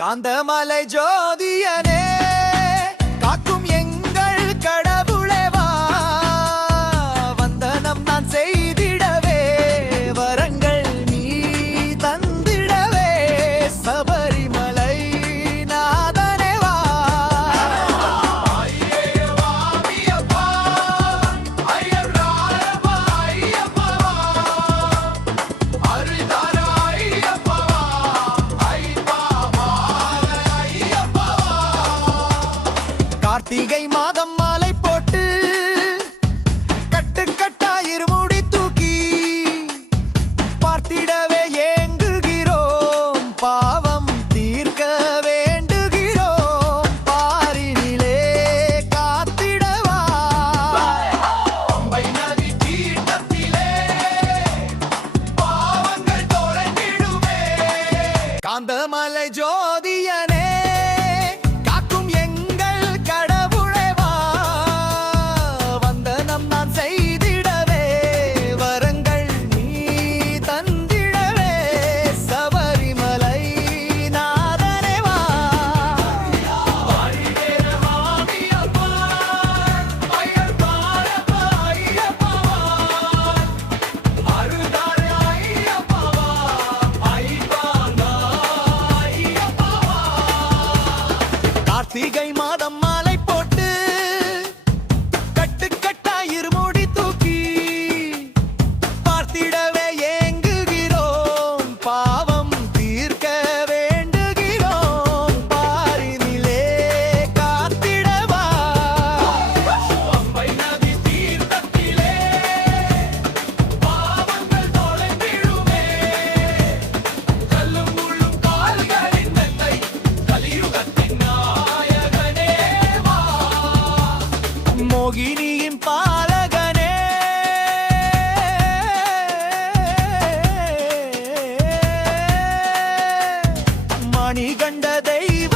காந்தமலை ஜோதியனே காக்கும் எங்கள் கடவுளே வா வந்தனம் நான் செய்திடவே வரங்கள் நீ தந்திடவே சபரிமலை நாதனே வா ஐயப்பா ஐயப்பா ஐயப்பா ஐயப்பா அருள்தார ஐயப்பா கார்த்திகை மாதம் மாலை போட்டு கட்டு கட்டாயிருமுடி தூக்கி பார்த்திடவே ஏங்குகிறோம் பாவம் தீர்க்க வேண்டுகிறோம் பாரினிலே காத்திடவா பம்பை நதி தீர்த்தத்திலே பாவங்கள் தொலைந்திடுமே காந்தமலை ஜோதியனே கார்த்திகை மாதம் மாலை போட்டு கட்டு கட்டாயிருமுடி தூக்கி பார்த்திடவே ஏங்குகிறோம் பாவம் தீர்க்க வேண்டுகிறோம் பாரினிலே காத்திடவா பம்பை நதி தீர்த்தத்திலே பாவங்கள் தொலைந்திடுமே கல்லும் முள்ளும் கால்களின் மெத்தை கலியுகத்தின் மோகினியின் பாலகனே மணிகண்ட தெய்வ